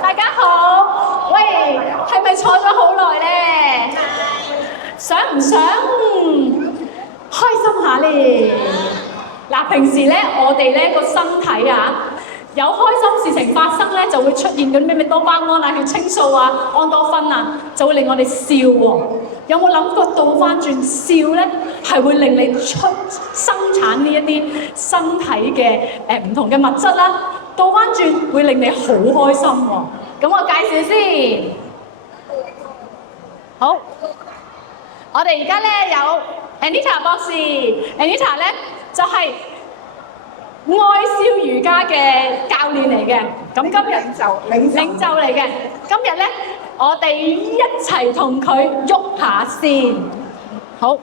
大家好，喂，係咪坐咗好耐咧？想唔想開心下咧？嗱，平時咧我哋咧個身體啊，有開心事情發生咧，就會出現嗰啲咩多巴胺啊、血清素啊、安多芬啊，就會令我哋笑喎。有冇諗過倒翻轉笑咧，係會令你生產呢一啲身體嘅唔同嘅物質啦？倒翻轉會令你好開心喎。咁我介紹先，好，我哋而家咧有 Anita 博士 ，Anita 咧就係愛笑瑜伽嘅教練嚟嘅。咁今日領袖嚟嘅，今日咧我哋一齊同佢喐下先。好，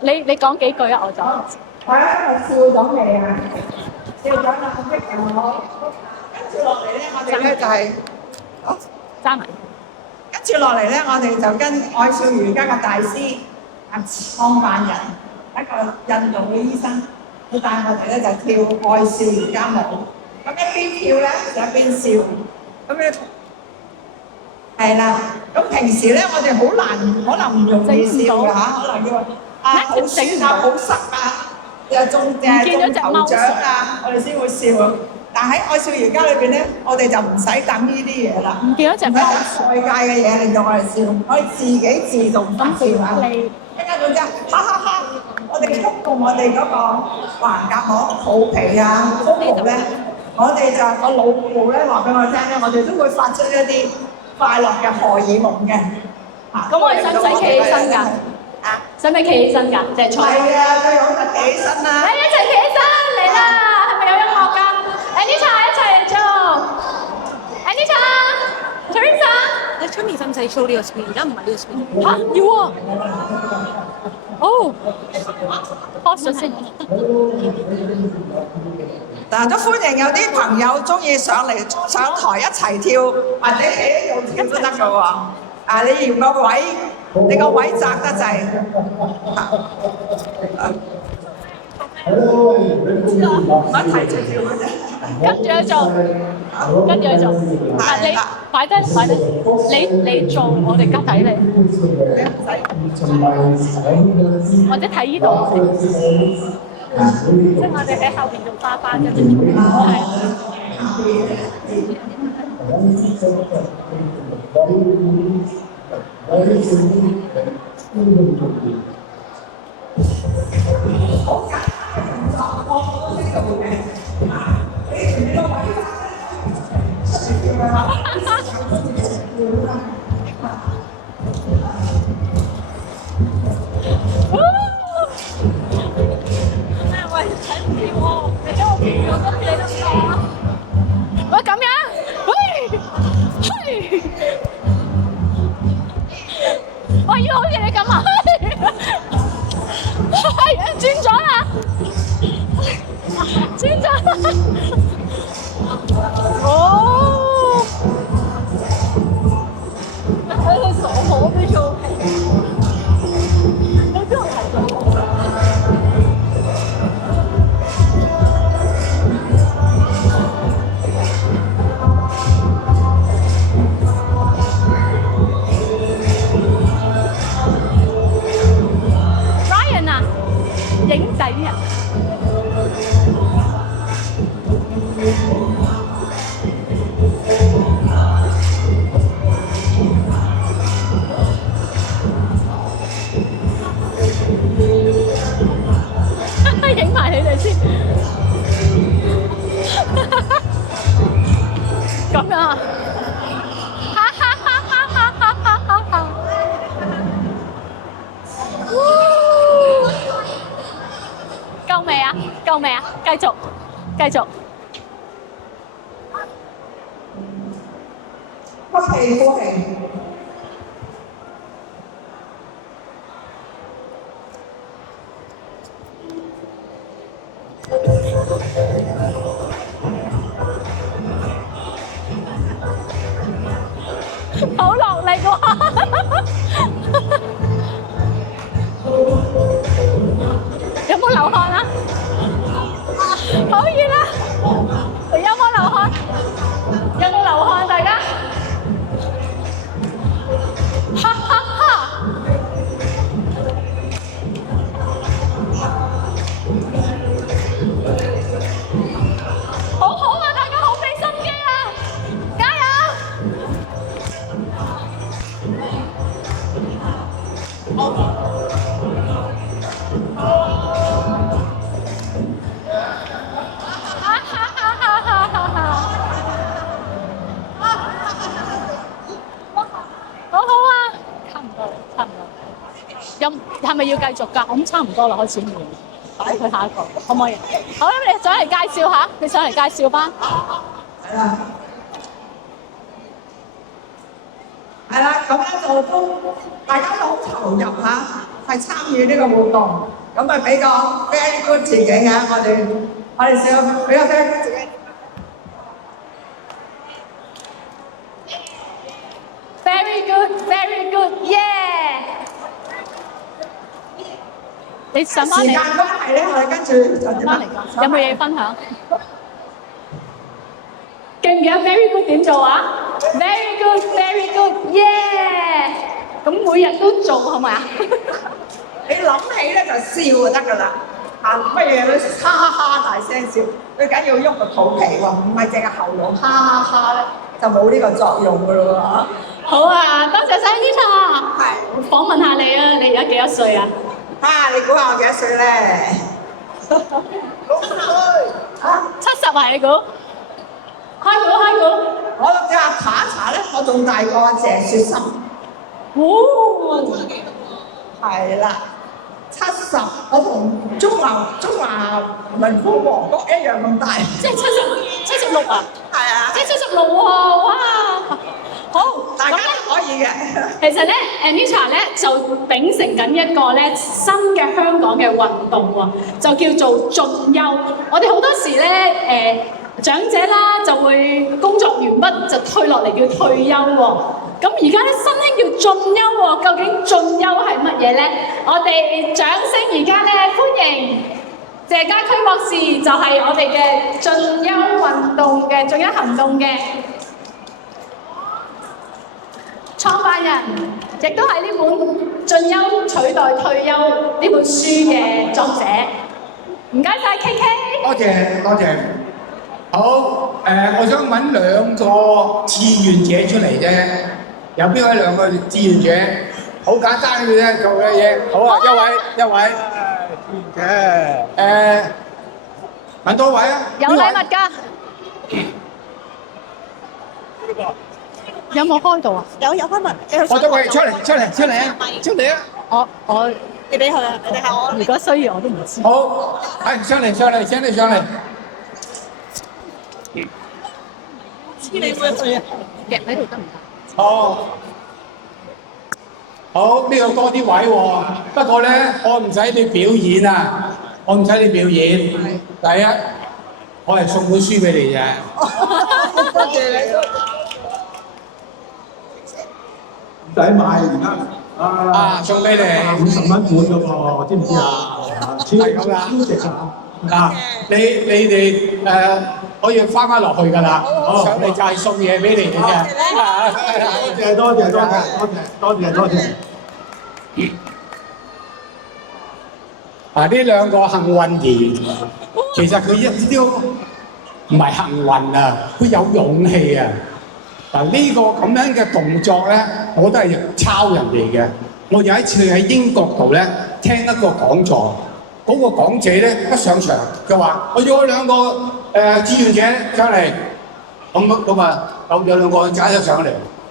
你講幾句啊？我就我笑咗未啊？笑咗啦，咁即係我跟住落嚟咧，我哋咧就係好揸埋。跟住落嚟咧，我哋就跟愛笑瑜伽嘅大師創辦人一個印度嘅醫生，佢帶我哋咧就跳愛笑瑜伽舞。咁一邊跳咧就一邊笑，咁咧係啦。咁平時咧我哋好難，可能唔容易笑㗎嚇，可能要好酸啊、好濕啊，又中頭獎啊，我哋先會笑啊。但喺愛笑瑜伽裏邊咧，我哋就唔使等呢啲嘢啦，唔見咗隻貓，外界嘅嘢令到我哋笑，可以自己自動發笑啊！一間總之，哈哈哈！我哋觸動我哋嗰個橫膈膜、肚皮啊、腹部咧，我哋就個腦部咧話俾我聽咧，我哋都會發出一啲快樂嘅荷爾蒙嘅。咁我哋使唔使企起身㗎？使唔使企起身㗎？淨係坐？係啊，最好就企起身啦！一齊企起身嚟啦！係咪有音樂㗎？Anita 一齊嚟做 ，Anita、Teresa， 你出面使唔使 show 呢個 screen？而家唔係呢個 screen。嚇要喎！哦，pause 咗先。嗱，都歡迎有啲朋友中意上台一齊跳，或者企喺度跳都得㗎喎。你嫌個位，你個位窄得滯。唔一齊跳跳嗰隻。跟住去做，跟住去做。你擺低，你做，我哋夾睇你。或者睇呢度。即係我哋喺後邊做花花跟住做。係啊。喂，咁樣，喂，我要好似你咁啊！轉咗啦，轉咗啦！哦，喺佢傻婆邊做？你邊度睇到？Ryan 啊，影仔啊！影埋你哋先，咁樣啊！夠未啊？夠未啊？繼續，繼續。呼氣，呼氣。好落力喎！有冇流汗啊？可以啦。有冇流汗？有冇流係咪要繼續㗎？咁差唔多啦，開始完。去下一個，可唔可以？好，咁你上嚟介紹下，你上嚟介紹翻。係啦，係啦，咁咧就都大家都好投入嚇，係參與呢個活動，咁啊俾個 very good 自己啊！我哋笑，俾個 very good 自己。Very good, very good, yeah！ 你上翻嚟。時間關係咧，我哋跟住就點啊？有冇嘢分享？記唔記得 very good 點做啊？Very good, very good, yeah！ 咁每日都做係咪啊？你諗起咧就笑就得㗎啦，乜嘢都哈哈哈大聲笑，最緊要喐個肚皮喎，唔係淨係喉嚨哈哈哈咧，就冇呢個作用㗎咯喎。好啊，多謝晒 Nita。係。訪問下你啊，你而家幾多歲啊？你估下我幾多歲咧？60歲。70啊，你估？開估。我只話查一查咧，我仲大過謝雪心。哦。係啦，70，我同中華民國王國一樣咁大。即係76啊？係啊。即係76喎，哇！好，大家都可以嘅。其實咧 ，Anita 咧就秉承緊一個咧新嘅香港嘅運動喎，就叫做進休。我哋好多時咧長者啦就會工作完畢就退落嚟叫退休喎。咁而家咧新興叫進休喎，究竟進休係乜嘢咧？我哋掌聲而家咧歡迎謝家駒博士，就係我哋嘅進休運動嘅進休行動嘅創辦人，亦都係呢本《進休取代退休》呢本書嘅作者。唔該晒 KK。多謝。好，我想揾兩個志願者出嚟啫。有邊位兩個志願者？好簡單嘅啫，做嘅嘢。好啊，一位。志願者。揾多位啊。有禮物㗎。有冇開到啊？有開文。我都喂，出嚟啊！我你俾佢啊，你哋係我。如果需要我都唔知。好，係上嚟，請你上嚟。知你會去啊？夾喺度得唔得？好，呢度多啲位喎。不過咧，我唔使你表演啊，第一，我係送本書俾你啫。多謝你。唔使買而家送俾你50蚊本㗎喎，知唔知啊？係咁㗎。超值啊！嗱，你哋可以翻落去㗎啦。上嚟就係送嘢俾你哋嘅。多謝。呢兩個幸運兒，其實佢一啲都唔係幸運啊，佢有勇氣啊！呢個咁樣嘅動作咧，我都係抄人哋嘅。我有一次喺英國度咧聽一個講座，嗰個講者咧一上場，佢話：我要兩個志願者上嚟，咁啊有兩個仔上嚟，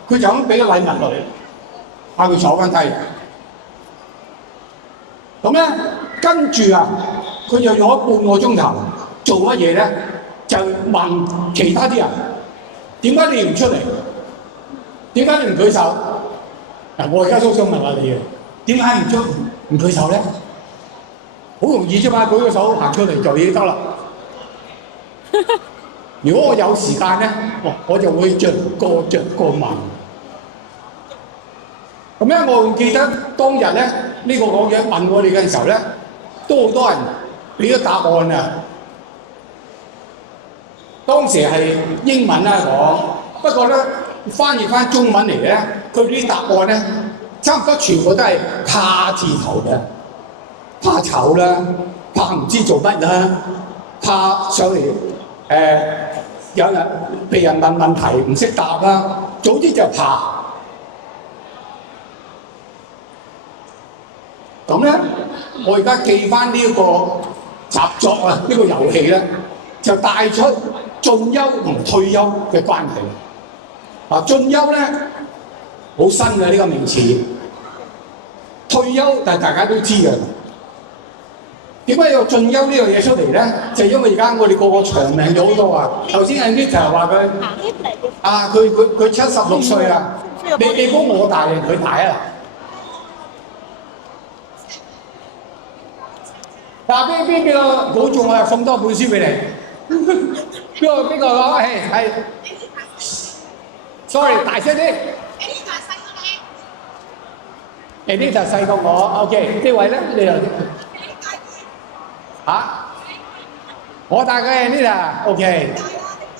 佢就咁俾個禮物落嚟，嗌佢坐翻低。咁咧跟住啊，佢就用咗半個鐘頭做乜嘢咧？就問其他啲人。點解你唔出嚟？點解你唔舉手？我而家都想問下你嘅，點解唔舉手咧？好容易啫嘛，舉個手行出嚟就已經得啦。如果我有時間咧，我就會逐個問。咁咧，我仲記得當日咧，呢個講者問我哋嘅時候咧，都好多人俾咗答案啊。當時係英文啦講，不過咧翻譯翻中文嚟咧，佢啲答案咧差唔多全部都係怕字頭嘅，怕醜啦，怕唔知做乜啦，怕上嚟有人被人問問題唔識答啦，總之就怕。咁咧，我而家記翻呢一個習作啊，呢個遊戲咧，就帶出進休同退休嘅關係。進休咧好新嘅呢個名詞，退休，但係大家都知嘅。點解有進休呢樣嘢出嚟咧？就係因為而家我哋個個長命咗好多啊！頭先 Anita 話佢佢76歲啊，你估我大定佢大啊？嗱，邊個估中啊？送多本書俾你。邊個攞？係 ，sorry， 大聲啲。Anita 細過我 ，OK， 呢位咧你又我大嘅 Anita，OK，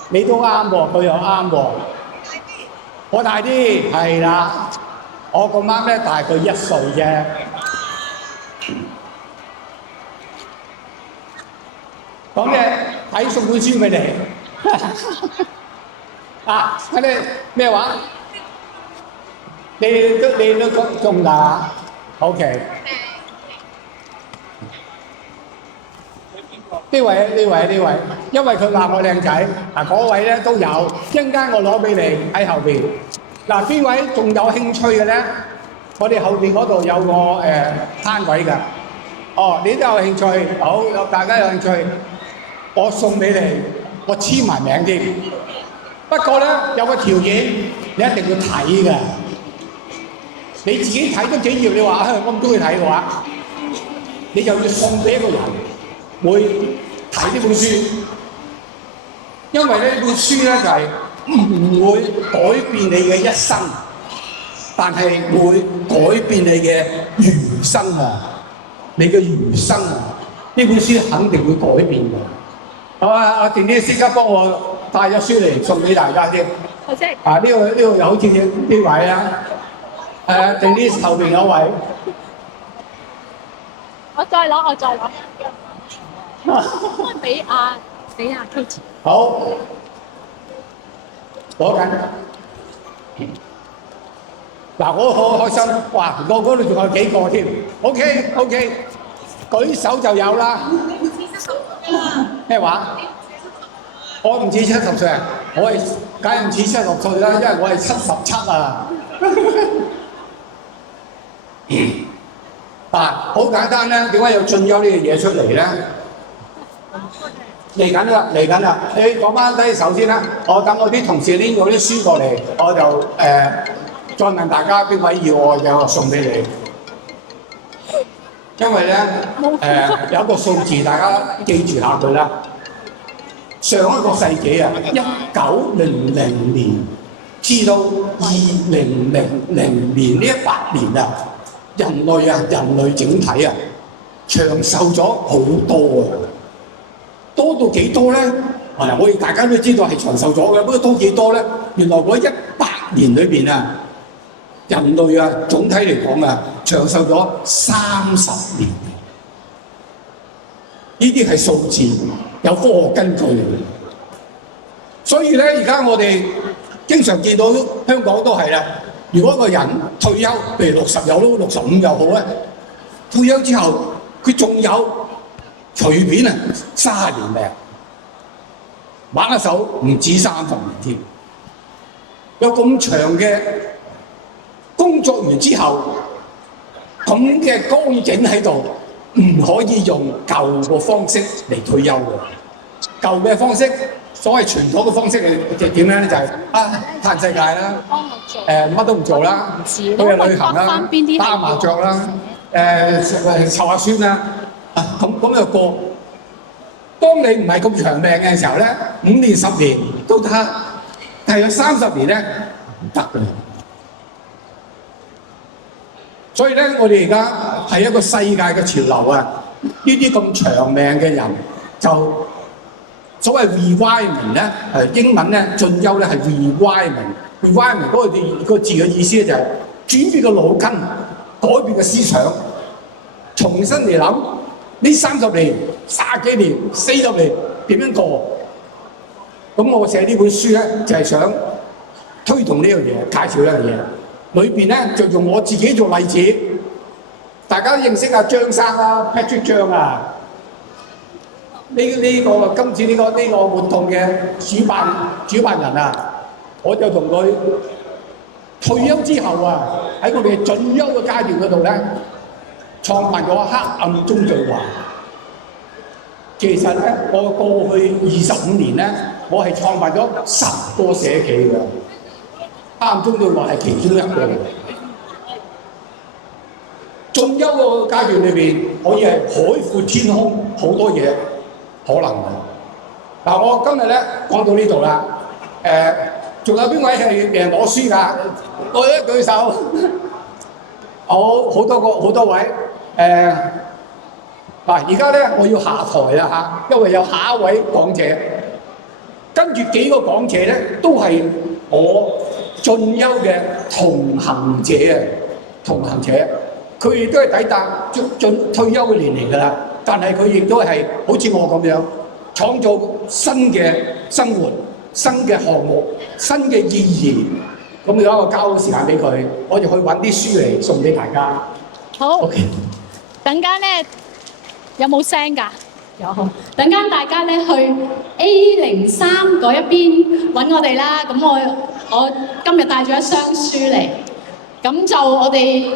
你都啱喎，佢又啱喎。我大啲，係啦，我咁啱咧大佢1歲啫。講嘅睇送本書俾你。睇你咩話？你都中㗎 ？OK。呢位，因為佢話我靚仔，嗰位咧都有，一陣間我攞俾你喺後邊。嗱，邊位仲有興趣嘅咧？我哋後邊嗰度有個攤位㗎。哦，你都有興趣，好，大家有興趣，我送俾你，我簽埋名添。不過咧有個條件，你一定要睇㗎。你自己睇都幾頁，你話我唔中意睇嘅話，你就要送俾一個人。會睇呢本書，因為呢本書咧就係唔會改變你嘅一生，但係會改變你嘅餘生啊！你嘅餘生啊！呢本書肯定會改變嘅。好啊，阿定啲即刻幫我帶咗書嚟送俾大家先。好啫。呢個又好似呢位啊，定啲後邊有位。我再攞。俾阿 Katie。好，攞緊。嗱，我好開心，哇！我嗰度仲有幾個添。OK， 舉手就有啦。咩話？我唔似70歲啊！我係梗係唔似76歲啦，因為我係77啊。好簡單咧，點解有進休呢個嘢出嚟咧？嚟緊啦！你講翻低手先啦。我等我啲同事拎咗啲書過嚟，我就再問大家邊位要我嘅，我送俾你。因為咧有一個數字，大家記住下佢啦。上一個世紀啊，1900年至到2000年呢100年啊，人類整體啊，長壽咗好多啊！多到幾多咧？我哋大家都知道係長壽咗嘅，不過多幾多咧？原來嗰100年裏邊啊，人類啊總體嚟講啊，長壽咗30年。呢啲係數字，有科學根據。所以咧，而家我哋經常見到香港都係啦。如果一個人退休，譬如60又好，65又好咧，退休之後佢仲有。隨便啊，30年命，玩一手唔止30年添。有咁長嘅工作完之後，咁嘅光景喺度，唔可以用舊個方式嚟退休嘅。舊嘅方式，所謂傳統嘅方式係點樣咧？就係嘆世界啦，乜都唔做啦，去旅行啦，打麻雀啦，湊下孫啦。咁就過。當你唔係咁長命嘅時候咧，5年10年都得，但係有30年咧唔得嘅。所以咧，我哋而家係一個世界嘅潮流啊！呢啲咁長命嘅人，就所謂 retirement 咧，英文咧進休咧係 retirement。retirement 嗰個字嘅意思咧就係轉變個腦筋，改變個思想，重新嚟諗。呢30年、30幾年、40年點樣過？咁我寫呢本書咧，就係想推動呢樣嘢，介紹呢樣嘢。裏邊咧就用我自己做例子，大家都認識阿張生啦 ，Patrick 張啊。今次呢個活動嘅主辦人啊，我就同佢退休之後啊，喺我哋進休嘅階段嗰度咧，創辦咗黑暗中對話。其實咧，我過去25年咧，我係創辦咗10個社企嘅。黑暗中對話係其中一個。進修個階段裏邊，可以係海闊天空，好多嘢可能嘅。嗱，我今日咧講到呢度啦。仲有邊位係俾人攞書㗎？我一舉手。好多位。嗱，而家咧我要下台啦嚇，因為有下一位講者，跟住幾個講者咧都係我進修嘅同行者啊，同行者，佢亦都係抵達退休嘅年齡㗎啦，但係佢亦都係好似我咁樣創造新嘅生活、新嘅項目、新嘅意義。咁而家我交時間俾佢，我就去揾啲書嚟送俾大家。好。 OK。等間咧有冇聲㗎？有。等間大家咧去 A03嗰一邊揾我哋啦。咁我今日帶咗一箱書嚟，咁就我哋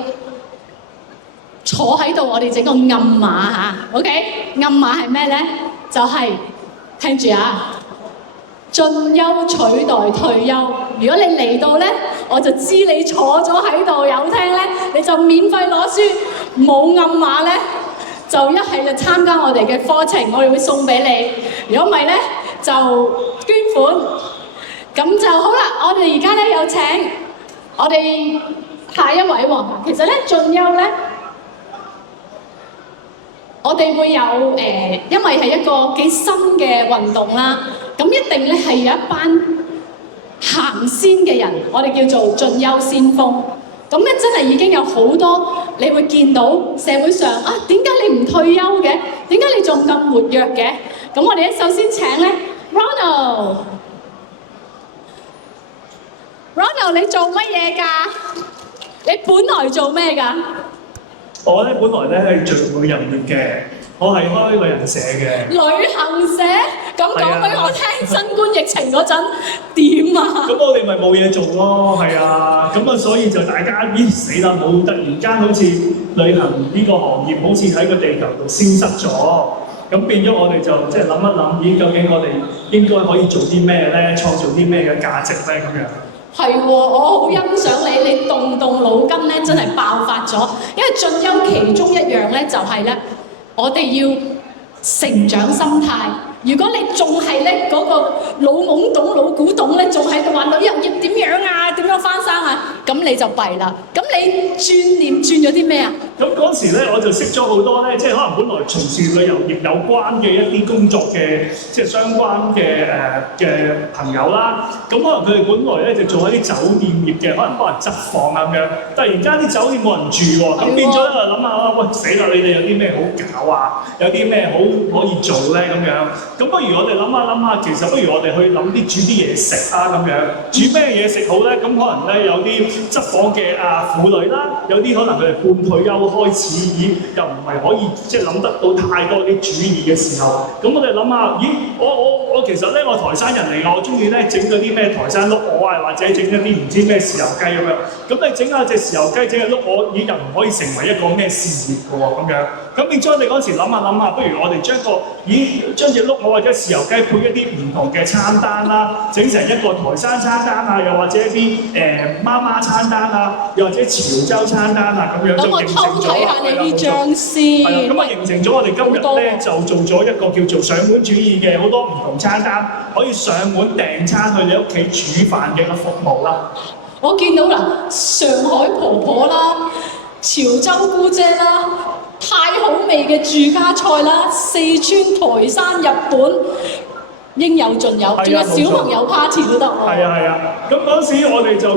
坐喺度，我哋整個暗碼嚇。OK， 暗碼係咩咧？就係、聽住啊！進修取代退休。如果你嚟到咧，我就知你坐咗喺度有聽咧，你就免費攞書。冇暗碼咧，就一係就參加我哋嘅課程，我哋會送俾你。如果唔係咧，就捐款。咁就好啦。我哋而家咧有請我哋下一位喎。其實咧進修咧，我哋會有因為係一個幾新嘅運動啦。咁一定咧係有一班行先嘅人，我哋叫做進修先鋒。咁咧真係已經有好多，你會見到社會上啊，點解你唔退休嘅？點解你仲咁活躍嘅？咁我哋咧首先請咧 Ronald， 你做乜嘢㗎？你本來做咩㗎？我咧本來咧係做旅遊業嘅，我係開旅行社嘅。旅行社？咁講俾我聽，新冠疫情嗰陣點啊？咁我哋咪冇嘢做咯，係啊，咁啊所以就大家死啦，冇突然間好似旅行呢個行業好似喺個地球度消失咗，咁變咗我哋就即係諗一諗，究竟我哋應該可以做啲咩咧？創造啲咩嘅價值咧？咁樣。係喎，我好欣賞你，你動腦筋咧真係爆發咗，因為進修其中一樣咧就係咧，我哋要成長心態。如果你仲係咧嗰個老懵懂、老古董咧，仲喺度話旅遊業點樣啊？點樣翻生啊？咁你就弊啦。咁你轉念轉咗啲咩啊？咁嗰時咧，我就識咗好多咧，即係可能本來從事旅遊業有關嘅一啲工作嘅，即係相關嘅嘅朋友啦。咁可能佢哋本來咧就做一啲酒店業嘅，可能幫人執房啊咁樣。突然間啲酒店冇人住喎，咁變咗咧諗下，喂死啦！你哋有啲咩好搞啊？有啲咩好可以做咧咁樣？咁不如我哋諗下，其實不如我哋去諗啲煮啲嘢食啊咁樣。煮咩嘢食好咧？咁可能咧有啲執房嘅婦女啦，有啲可能佢哋半退休開始，又唔係可以即係諗得到太多啲主意嘅時候，咁我哋諗下，我其實咧我台山人嚟㗎，我中意咧整嗰啲咩台山碌鵝啊，或者整一啲唔知咩豉油雞咁樣。咁你整下隻豉油雞，整下碌鵝，又唔可以成為一個咩事業㗎喎咁樣。咁變咗我哋嗰時諗下，不如我哋將隻碌鵝或者豉油雞配一啲唔同嘅餐單啦，整成一個台山餐單啊，又或者一啲媽媽餐單啊，又或者潮州餐單啊咁樣，就形成咗。睇下你呢張先。係啦，咁啊形成咗我哋今日咧就做咗一個叫做上門主義嘅好多唔同餐單，可以上門訂餐去你屋企煮飯嘅一個服務啦。我見到啦，上海婆婆啦，潮州姑姐啦，太好味嘅住家菜啦，四川、台山、日本應有盡有，仲有小朋友 party 都得喎。係啊，咁嗰時我哋就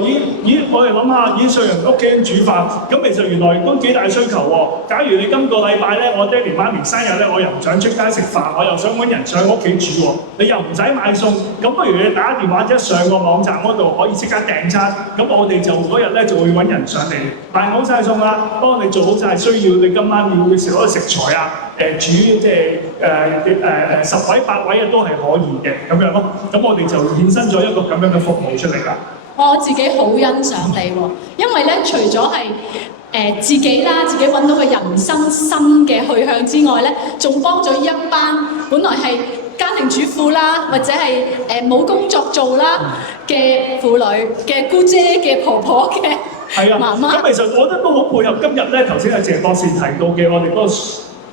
我哋諗下，上人屋企煮飯，咁其實原來都幾大需求喎。假如你今個禮拜咧，我爹哋媽咪生日咧，我又唔想出街食飯，我又想揾人上屋企煮喎，你又唔使買餸，咁不如你打電話上個網站嗰度可以即刻訂餐，咁我哋就嗰日咧就會揾人上嚟買好晒餸啦，幫我哋做好晒需要你今晚要食嗰個食材啊，煮即係10位8位啊都係可以嘅咁樣咯，咁我哋就衍生咗一個咁樣嘅服務出嚟啦。我自己好欣賞你喎，因為咧除咗係自己啦，自己揾到個人生新嘅去向之外咧，仲幫咗一班本來係家庭主婦啦，或者係冇工作做啦嘅婦女、嘅姑姐、嘅婆婆嘅係啊，媽媽。咁其實我覺得都好配合今日咧，頭先阿謝博士提到嘅我哋嗰個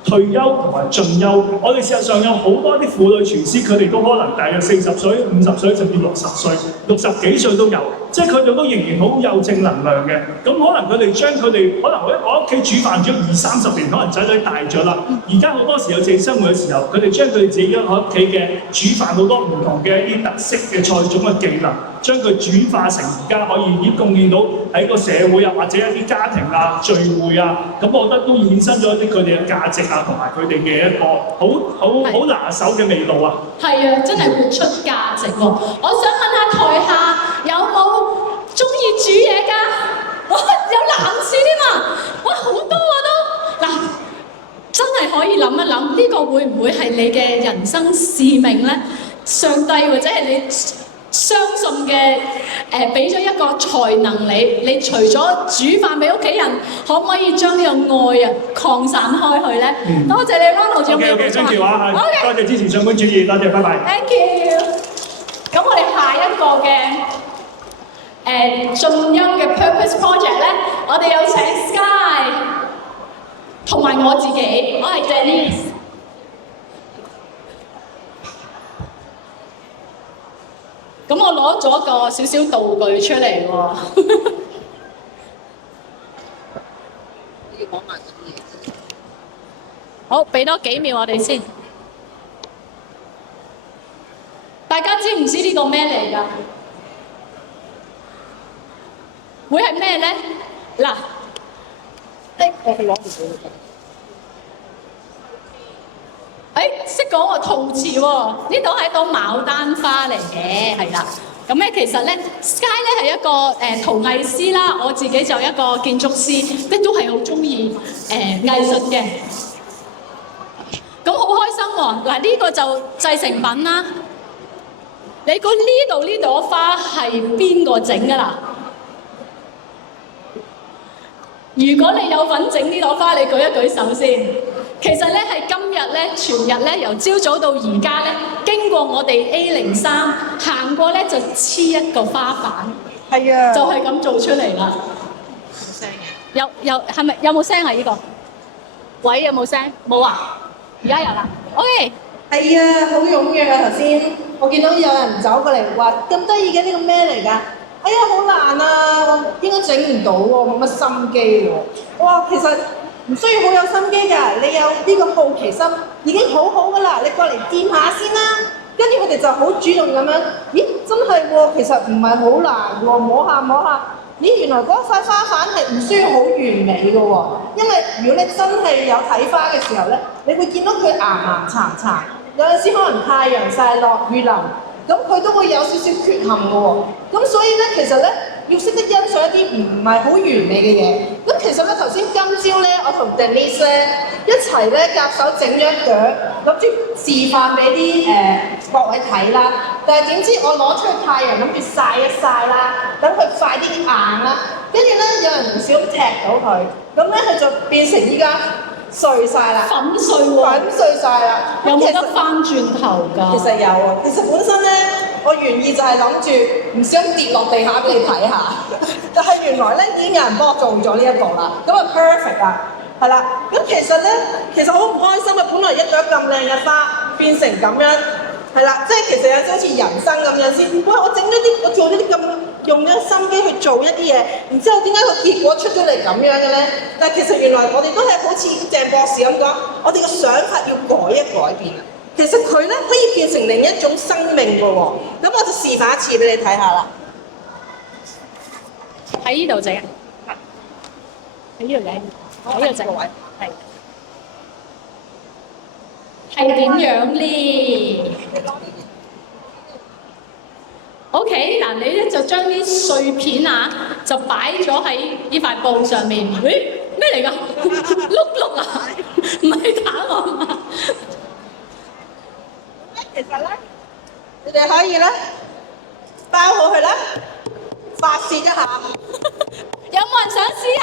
退休同埋進休，我哋事實上有好多啲婦女廚師，佢哋都可能大約40歲、50歲甚至60歲、60幾歲都有，即係佢哋都仍然好有正能量嘅。咁可能佢哋將佢哋可能我屋企煮飯咗20-30年，可能仔女大咗啦，而家好多時有自己生活嘅時候，佢哋將佢哋自己喺屋企嘅煮飯好多唔同嘅一啲特色嘅菜種嘅技能，將佢轉化成而家可以已經貢獻到喺個社會啊，或者一啲家庭啊聚會啊，咁我覺得都衍生咗一啲佢哋嘅價值啊，同埋佢哋嘅一個好拿手嘅味道啊。係啊，真係活出價值喎！我想問下台下有冇中意煮嘢㗎？有男士添啊！哇，好多啊都嗱，真係可以諗一諗，呢個會唔會係你嘅人生使命咧？上帝或者係你相信嘅俾咗一個才能你除咗煮飯俾屋企人，可唔可以將呢個愛啊擴散開去咧？多謝你 Ronald，仲有冇補充啊？ OK， 多謝支持上官主義，多謝，拜拜。Thank you。咁我哋下一個嘅進休嘅 Purpose Project 咧，我哋有請 Sky 同埋我自己，我係 Denise。咁我攞咗個少少道具出嚟喎。好，俾多幾秒我哋先。大家知唔知呢個咩嚟㗎？會係咩咧？嗱，我去攞住佢。識講個陶瓷喎，呢度係一朵牡丹花嚟嘅，係啦。咁咧其實咧 ，Sky 咧係一個陶藝師啦，我自己就一個建築師，即都係好中意藝術嘅。咁好開心喎！嗱，呢個就製成品啦。你估呢朵花係邊個整㗎啦？如果你有份整呢朵花，你舉一舉手先。其實咧係今日咧，全日咧由朝早到而家咧，經過我哋 A03行過咧就黐一個花瓣，係啊，就係咁做出嚟啦。冇聲嘅。有係咪有冇聲啊？呢個喂，有冇聲？冇啊！而家有啦。OK。係啊，好踴躍啊！頭先我見到有人走過嚟話咁得意嘅呢個咩嚟㗎？哎呀，好難啊！應該整唔到喎，冇乜心機喎。哇，其實唔需要好有心機㗎，你有呢個好奇心已經好好㗎啦。你過嚟掂下先啦，跟住佢哋就好主動咁樣，咦，真係喎，其實唔係好難喎，摸下摸下，咦，原來嗰塊花瓣係唔需要好完美㗎喎，因為如果你真係有睇花嘅時候咧，你會見到佢岩岩殘殘，有陣時可能太陽曬落雨淋。咁佢都會有少少缺陷嘅喎，咁所以咧其實咧要識得欣賞一啲唔係好完美嘅嘢。咁其實咧頭先今朝咧我同 Denise 咧一齊咧夾手整咗一朵，諗住示範俾啲各位睇啦。但係點知我攞出去太陽諗住曬一曬啦，等佢快啲硬啦。跟住咧有人唔小心踢到佢，咁咧佢就變成依家碎晒啦，粉碎喎，粉碎晒啦。有冇得翻轉頭㗎？其實有啊，其實本身咧，我原意就係諗住唔小心跌落地下俾你睇下，但係原來咧已經有人幫我做咗呢一步啦，咁啊 perfect 啦，係啦。咁其實好唔開心啊！本來一朵咁靚嘅花變成咁樣，係啦，即係其實有啲好似人生咁樣先。哇！我做咗啲咁用咗心機去做一啲嘢，然之後點解個結果出咗嚟咁樣嘅咧？但係其實原來我哋都係好似鄭博士咁講，我哋嘅想法要改一改變啊！其實佢咧可以變成另一種生命㗎喎，咁我就示範一次俾你睇下啦。喺呢度整啊！喺呢度整，喺呢度整個位，係點樣咧？OK， 嗱，你咧就將啲碎片啊，就擺咗喺呢塊布上面。咦，咩嚟㗎？碌碌啊？唔係蛋啊嘛？其實咧，你哋可以咧包好佢啦，發泄一下。有有冇人想試下？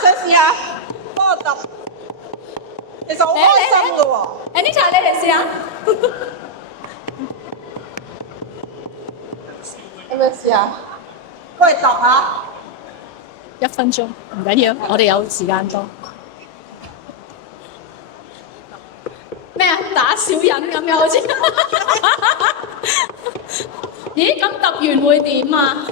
想試下，幫我揼。其實好開心㗎喎。Anita，你嚟試下。有冇試下？幫你揼下。1分鐘，唔緊要，我哋有時間多。咩啊？打小人咁樣好似。咦？咁揼完會點啊？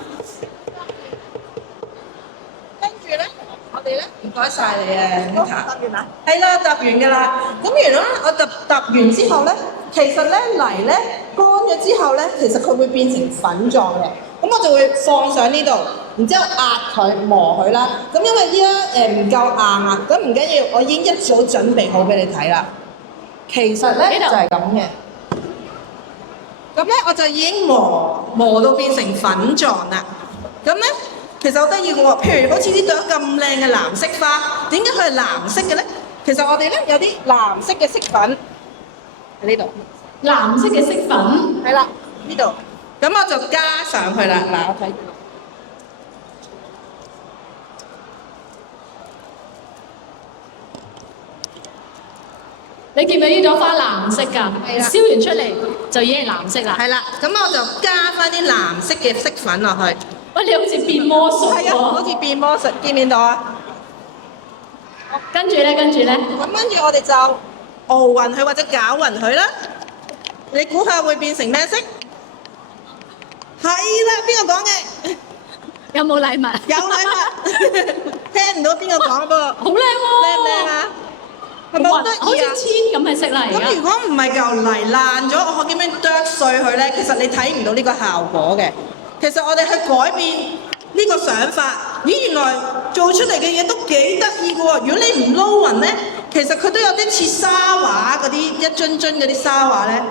跟住咧，我哋咧唔該晒你啊 ，Nita。揼完啦？係啦，揼完㗎啦。咁原來咧，我揼完之後咧，其實咧泥咧乾咗之後咧，其實佢會變成粉狀嘅。咁我就會放上呢度，然之後壓佢磨佢啦。咁因為依家唔夠硬啊，咁唔緊要，我已經一早準備好俾你睇啦。其實咧就係咁嘅。咁咧我就已經磨到變成粉狀啦。咁咧其實好得意嘅喎，譬如好似呢朵咁靚嘅藍色花，點解佢係藍色嘅咧？其實我哋咧有啲藍色嘅色粉喺呢度。藍色嘅色粉係啦，呢度。咁我就加上去啦。嗱，我睇住。你見唔見呢朵花藍色㗎？係啦燒完出嚟就已經係藍色啦。係啦，咁我就加翻啲藍色嘅色粉落去。喂，你好似變魔術係啊，好喎！似變魔術，見唔見到啊？跟住咧，咁跟住我哋就熬勻佢或者攪勻佢啦。你估下會變成咩色？係啦，邊個講嘅？有冇禮物？有禮物。聽唔到邊個講，不過好靚喎！靚唔靚啊？係咪好得好似意啊？天咁嘅色啦，而咁如家。果唔係嚿泥爛咗，我點樣剁碎佢咧？其實你睇唔到呢個效果嘅。其實我哋去改變呢個想法，咦，原來做出嚟嘅嘢都幾得意嘅喎。如果你唔撈勻咧，其實佢都有啲似沙畫嗰啲一樽樽嗰啲沙畫咧，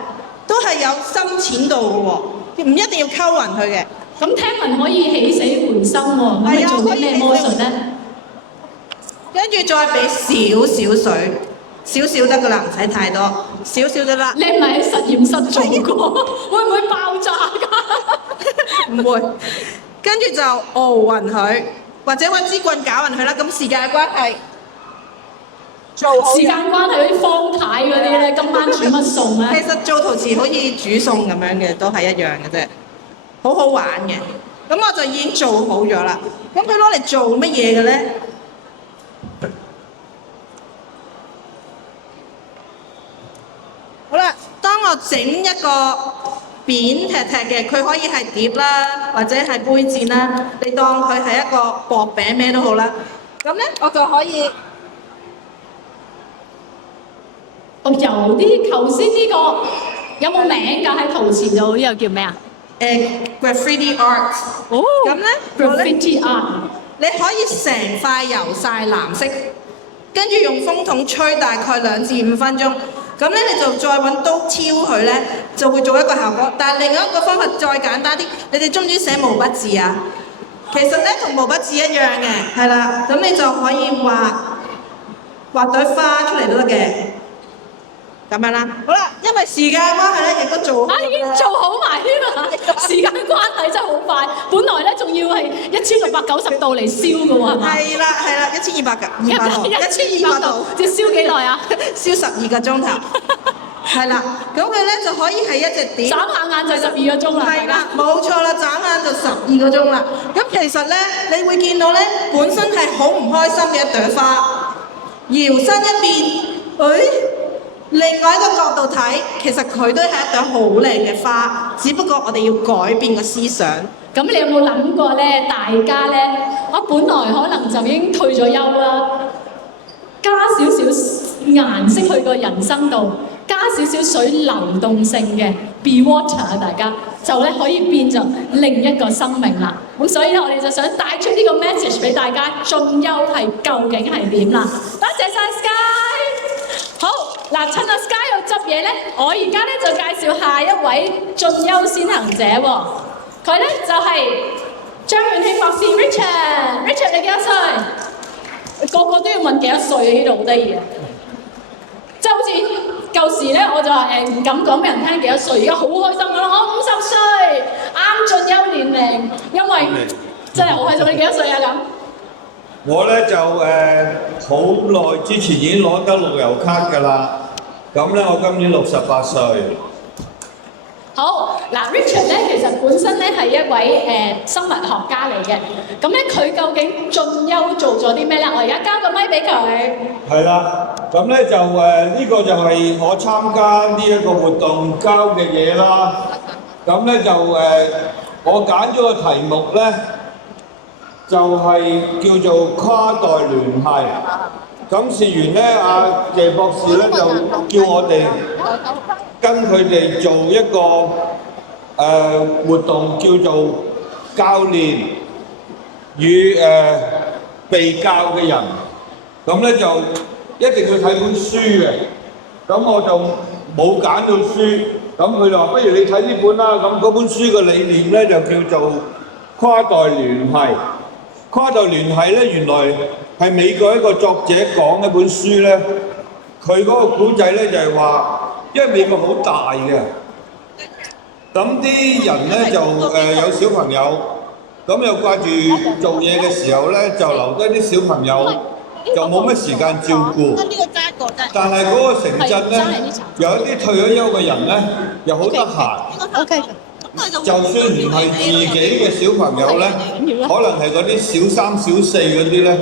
都係有深淺度嘅喎，唔一定要溝勻佢嘅。咁聽聞可以起死回生喎，咁你做啲咩魔術咧？跟住再俾少少水，少少得噶啦，唔使太多，少少得啦。你唔係喺實驗室做過，會唔會爆炸㗎？唔會，跟住就熬勻佢，或者揾支棍攪勻佢啦。咁時間嘅關係，做好時間關係嗰啲方太嗰啲咧，今晚煮乜餸咧？其實做陶瓷好似煮餸咁樣嘅，都係一樣嘅啫，好好玩嘅。咁我就已經做好咗啦。咁佢攞嚟做乜嘢嘅咧？好啦，當我整一個扁踢踢嘅，佢可以係碟啦，或者係杯墊啦，你當佢係一個薄餅咩都好啦。咁咧，我就可以我由啲頭先呢個有冇名㗎？喺陶瓷度呢個叫咩啊？ graffiti art。哦，咁咧我咧 graffiti art。你可以成塊油晒藍色，跟住用風筒吹大概2至5分鐘。咁咧你就再揾刀挑佢咧，就會做一個效果。但係另外一個方法再簡單啲，你哋中唔中意寫毛筆字啊？其實咧同毛筆字一樣嘅，係啦。咁你就可以畫朵花出嚟都得嘅，咁樣啦。好啦，因為時間關係咧，亦都做好。已經做好埋添啦！時間關係真係好快，本來咧仲要係1690度嚟燒嘅喎，係嘛？係啦，1200度1200度，要燒幾耐啊？燒12個鐘頭。係啦，咁佢咧就可以係一隻碟。眨下眼就12個鐘啦。係啦，冇錯啦，眨眼就12個鐘啦。咁其實咧，你會見到咧，本身係好唔開心嘅一朵花，搖身一變，另外一個角度睇，其實佢都係一朵好靚嘅花，只不過我哋要改變個思想。咁你有冇諗過咧？大家咧，我本來可能就已經退咗休啦，加少少顏色去個人生度，加少少水流動性嘅 be water 啊！大家就咧可以變做另一個生命啦。咁所以咧，我哋就想帶出呢個 message 俾大家，進優係究竟係點啦？多謝晒 Sky。好嗱，趁阿 Sky 又執嘢咧，我而家咧就介紹下一位進優先行者喎。佢咧就係張遠興博士 Richard。Richard 你幾多歲？個個都要問幾多歲，呢度好得意啊！即係好似舊時咧，我就話唔敢講俾人聽幾多歲，而家好開心啦！我50歲，啱進優年齡，因為真係好開心。你幾多歲啊咁？我咧就好耐之前已經攞得樂悠卡㗎啦。咁咧，我今年68歲。好嗱，Richard 咧其實本身咧係一位生物學家嚟嘅，咁咧佢究竟進修做咗啲咩咧？我而家交個咪俾佢。係啦，咁咧就呢個就係我參加呢一個活動交嘅嘢啦。咁咧就我揀咗個題目咧，就係叫做跨代聯繫。咁事緣咧，阿謝博士咧就叫我哋跟佢哋做一個活動，叫做教練與被教嘅人。咁咧就一定要睇本書嘅。咁我就冇揀到書，咁佢就話：不如你睇呢本啦。咁嗰本書嘅理念咧就叫做跨代聯繫。跨代聯繫咧，原來係美國一個作者講一本書咧，佢嗰個古仔咧就係話，因為美國好大嘅，咁啲人咧就有小朋友，咁又掛住做嘢嘅時候咧，就留低啲小朋友，就冇乜時間照顧。但係嗰個城鎮咧，有一啲退咗休嘅人咧，又好得閒。就算唔係自己嘅小朋友咧，可能係嗰啲小3、小4嗰啲咧，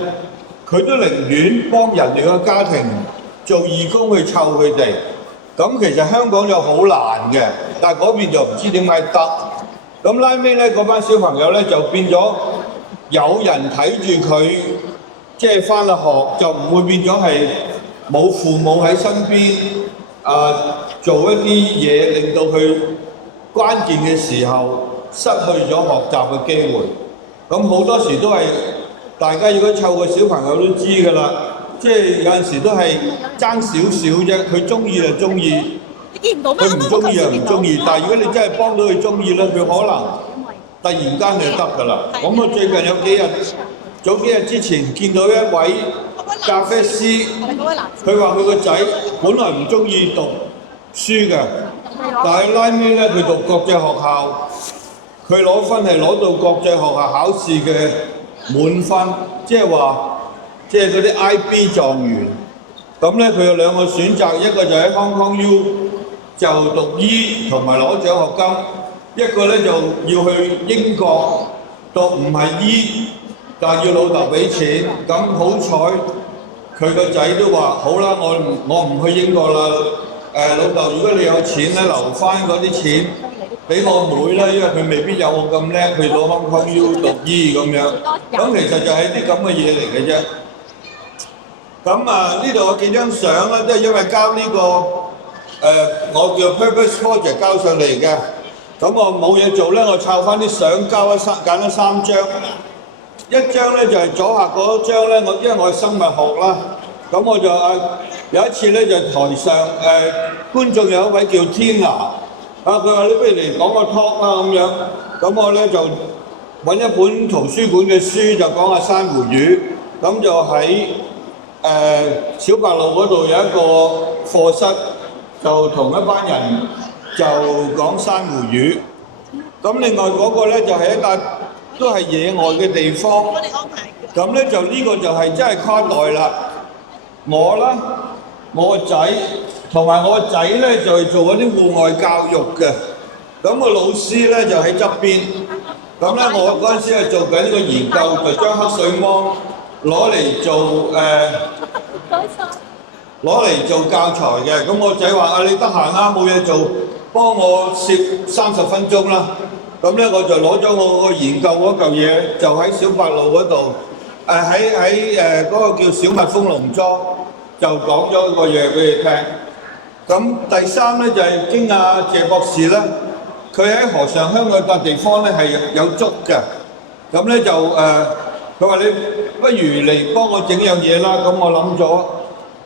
佢都寧願幫人哋個家庭做義工去湊佢哋。咁其實香港就好難嘅，但係嗰邊就唔知點解得。咁拉尾咧，嗰班小朋友咧就變咗有人睇住佢，即係返咗學，就唔會變咗係冇父母喺身邊做一啲嘢，令到佢關鍵嘅時候失去咗學習嘅機會。咁好多時都係大家如果湊個小朋友都知㗎啦，即係有陣時都係爭少少啫。佢中意就中意，佢唔中意就唔中意。但係如果你真係幫到佢中意咧，佢可能突然間就得㗎啦。咁我最近有早幾日之前見到一位咖啡師，佢話佢個仔本來唔中意讀書嘅。但係拉尾咧，佢讀國際學校，佢攞分係攞到國際學校考試嘅滿分，即係話，即係嗰啲 IB 狀元。咁咧，佢有兩個選擇，一個就喺 Hong Kong U 就讀醫同埋攞獎學金，一個咧就要去英國讀唔係醫，但係要老豆俾錢。咁好彩，佢個仔都話：好啦，我唔去英國啦。老豆，如果你有錢咧，留翻嗰啲錢俾我妹啦，因為佢未必有我咁叻去到 Hong Kong U 讀醫咁樣。咁其實就係啲咁嘅嘢嚟嘅啫。咁呢度有幾張相啦，即係因為交呢個我叫 Purpose Project 交上嚟嘅。咁我冇嘢做咧，我抄翻啲相揀咗3張。一張咧就係左下嗰張咧，因為我係生物學啦，咁我就有一次咧就台上觀眾有一位叫 Tina， 佢話你不如嚟講個 talk 啦咁樣，咁我咧就揾一本圖書館嘅書就講下珊瑚魚，咁就喺小白路嗰度有一個課室，就同一班人就講珊瑚魚。咁另外嗰個咧就係一笪都係野外嘅地方，咁咧就呢個就係真係跨代啦。我啦，我個仔同埋我個仔咧就係做嗰啲戶外教育嘅，咁個老師咧就喺側邊。咁咧我嗰陣時係做緊呢個研究，就將黑水虻攞嚟做教材嘅。咁我仔話：你得閒啦，冇嘢做，幫我攝30分鐘啦。咁咧我就攞咗我個研究嗰嚿嘢，就喺小白路嗰度，喺嗰個叫小蜜蜂農莊，就講咗個嘢俾你聽。咁第三咧就係經阿謝博士咧，佢喺河上鄉嗰笪地方咧係有竹嘅。咁咧就佢話你不如嚟幫我整樣嘢啦。咁我諗咗，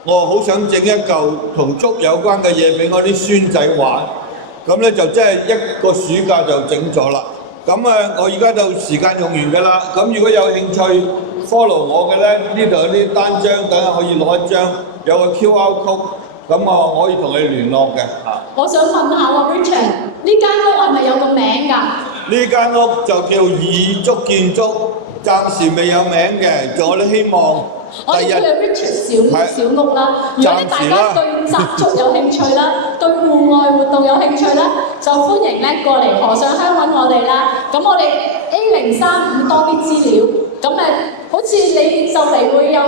我好想整一嚿同竹有關嘅嘢俾我啲孫仔玩。咁咧就真係一個暑假就整咗啦。咁我而家就時間用完㗎啦。咁如果有興趣 follow 我嘅咧，呢度有啲單張，等下可以攞一張，有個 QR code， 咁我可以同你聯絡嘅嚇。我想問下喎 Richard，呢間屋係咪有個名㗎？呢間屋就叫以竹建築，暫時未有名嘅，我哋希望我哋叫佢 Richard 小屋啦。如果咧大家對習俗有興趣啦，對戶外活動有興趣啦，就歡迎咧過嚟河上鄉揾我哋啦。咁我哋 A035多啲資料。咁好似你就嚟會有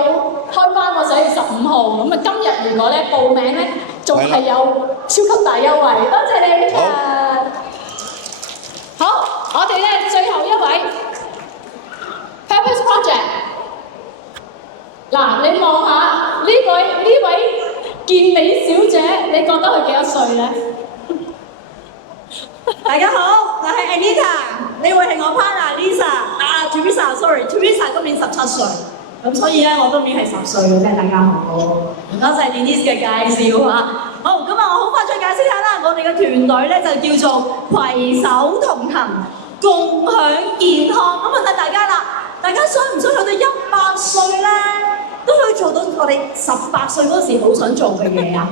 開班喎，11月15號。咁今日如果咧報名咧，仲係有超級大優惠。多謝你 Richard。好，我哋咧最後一位 Purpose Project。嗱，你望下呢位健美小姐，你覺得佢幾多歲咧？大家好，我係 Anita， 呢位係我 partner Teresa，Teresa 今年17歲，咁所以咧我今年係10歲嘅啫，大家好，多謝 Denise 嘅介紹啊。好，咁啊我好快再介紹下啦，我哋嘅團隊咧就叫做攜手同行，共享健康。咁問下大家啦，大家想唔想去到100歲咧，都可以做到我哋18歲嗰時好想做嘅嘢啊？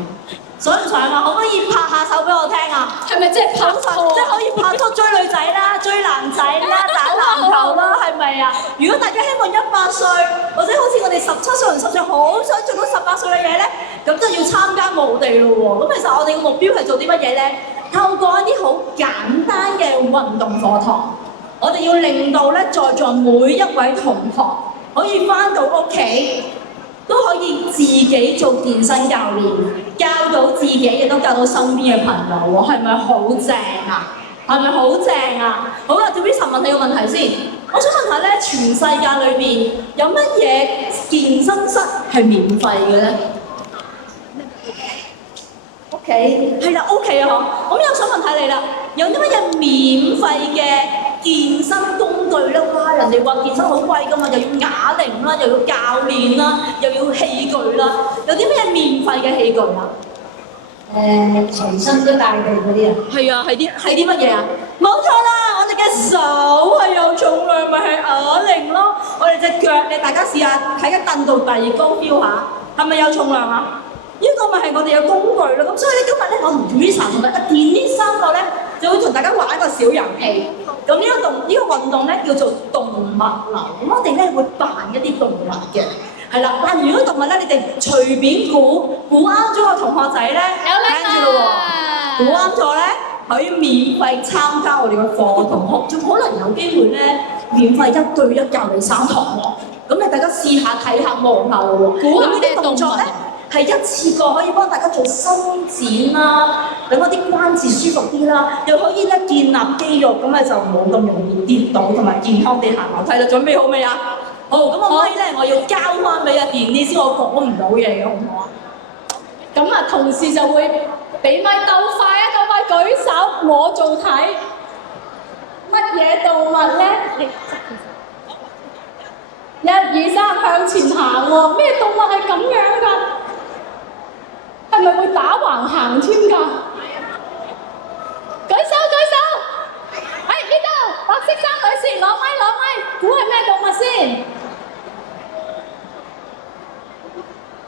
想唔想啊？可唔可以拍下手俾我聽啊？係咪即係拍拖？即係可以拍拖追女仔啦、追男仔啦、打籃球啦，係咪啊？如果大家希望100歲，或者好似我哋17歲同10歲好想做到18歲嘅嘢咧，咁就要參加我哋咯喎。咁其實我哋嘅目標係做啲乜嘢咧？透過一啲好簡單嘅運動課堂，我哋要令到咧在座每一位同學可以翻到屋企，都可以自己做健身教練，教到自己，亦都教到身邊嘅朋友喎，係咪好正啊？係咪好正啊？好啦，Teresa問你個問題先，我想問下咧，全世界裏邊有乜嘢健身室係免費嘅咧？屋企係啦，屋企啊嗬，咁又想問下你啦，有啲乜嘢免費嘅健身工具咧？哇！人哋話健身好貴噶嘛，又要啞鈴啦，又要教練啦，又要器具啦，有啲咩免費嘅器具啊？隨身都帶備嗰啲啊。係啊，係啲乜嘢啊？冇錯啦，我哋嘅手係有重量，咪係啞鈴咯。我哋隻腳，你大家試下喺個凳度遞高標下，係咪有重量啊？呢個咪係我哋嘅工具咯。咁所以咧，今日咧，我同 Teresa 同埋阿 Denise 3個咧，就會同大家玩一個小遊戲。咁呢個運動咧叫做動物流。咁我哋咧會扮一啲動物嘅。係啦，扮完嗰啲動物咧，你哋隨便估啱咗個同學仔咧，聽住咯喎，估啱咗咧，可以免費參加我哋嘅課堂，仲可能有機會咧，免費1對1教你3堂喎。咁你大家試下睇下望下咯喎，估下呢啲動作咧係一次過可以幫大家做伸展啦，等嗰啲關節舒服啲啦，又可以咧建立肌肉，咁咧就冇咁容易跌倒，同埋健康地行樓梯啦。準備好未啊？好，咁我咪咧，我要交翻俾阿Denise先，我講唔到嘢嘅，好唔好啊？咁啊，同事就會俾咪鬥快啊，鬥快舉手，我做睇。乜嘢動物咧？1、2、3向前行喎，咩動物係咁樣㗎？係咪會打橫行添㗎？舉手舉手！呢度白色衫女士攞咪，估係咩動物先？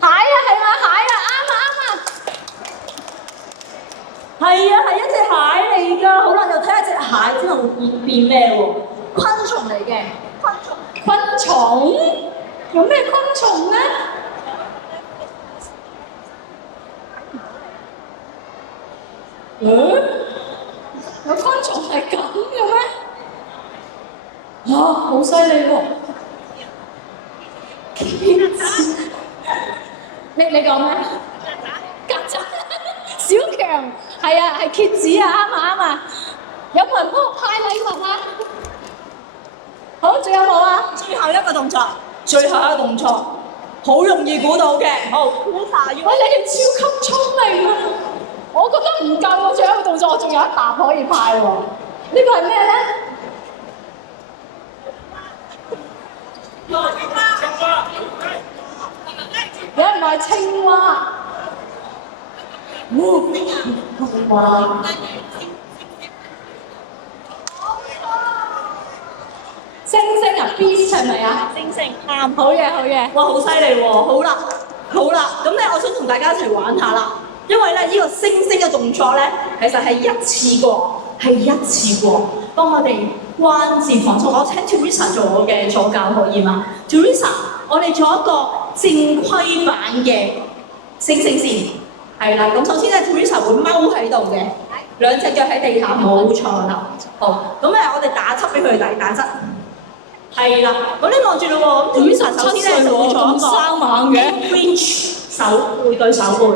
蟹啊，係嘛？蟹啊，啱啊！係啊，係一隻蟹嚟㗎。好啦，又睇下隻蟹之後會變咩喎？昆蟲嚟嘅。昆蟲？有咩昆蟲咧？有昆蟲係咁嘅咩？好犀利喎！你講咩？曱甴。小強係啊，係蠍子啊，啱啊！有冇人幫我派禮物啊？好，仲有冇啊？最後一個動作，好容易估到嘅。好，估下。喂，你哋超級聰明啊！我覺得唔夠喎，最後一個動作我仲有一沓可以派喎。呢個係咩咧？有人話青蛙。哇！星星啊 ，Beast 係咪啊？星星啱，好嘢！哇，好犀利喎！好啦，咁咧，我想同大家一齊玩下啦。因為咧，呢個星星嘅動作咧，其實係一次過幫我哋關節放鬆。我請 Teresa 做我嘅助教可以嗎 ？Teresa， 我哋做一個正規版嘅星星線，係啦。咁首先咧 ，Teresa 會踎喺度嘅，兩隻腳喺地下，冇錯啦。好，咁我哋打側俾佢打側。係啦，咁你望住咯喎，Teresa 首先咧就會做一個生猛嘅 reach 手背對手背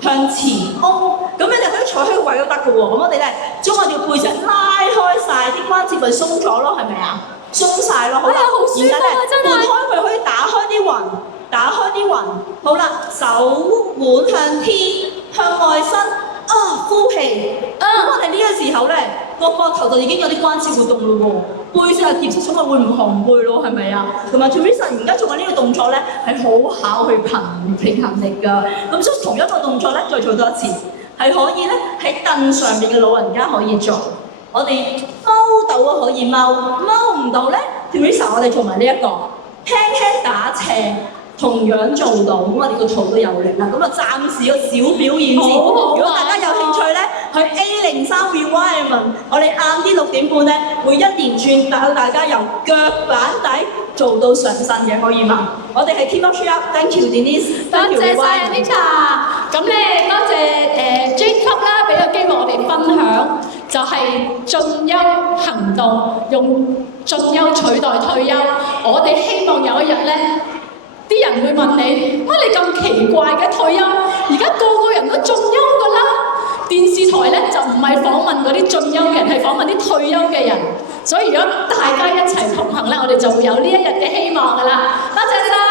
向前弓，咁你哋可以坐喺個位都得嘅喎。咁我哋咧將我條背脊拉開晒，啲關節咪鬆咗咯，係咪啊？鬆晒咯，好啦，好舒服啊真係撥開佢可以打開啲雲，打開啲雲，好啦，手腕向天，向外伸。呼氣，咁我哋呢個時候咧，個膊頭就已經有啲關節活動咯喎，背脊係結實咗咪會唔寒背咯，係咪啊？同埋 Teresa 而家做緊呢個動作咧，係好考佢平衡力㗎。咁所以同一個動作咧，再做多一次，係可以咧喺凳上面嘅老人家可以做。我哋踎到啊可以踎，踎唔到咧 ，Teresa 我哋做埋呢一個，輕輕打斜。同樣做到，咁我哋個肚都有力啦。咁啊，暫時個小表演先。如果大家有興趣咧，去 A03 Requirement， 我哋晏啲6點半咧會一連串帶大家由腳板底做到上身嘅，可以嗎？我哋係 Keep Up Shape，Thank you Denise，多謝晒 Anita。咁咧多謝Jacob 啦，俾個機會我哋分享，就係進休行動，用進休取代退休。我哋希望有一日咧。啲人會問你，乜你咁奇怪嘅退休？而家個個人都進休㗎啦。電視台咧就唔係訪問嗰啲進休嘅人，係訪問啲退休嘅人。所以如果大家一齊同行咧，我哋就會有呢一日嘅希望㗎啦。多謝晒。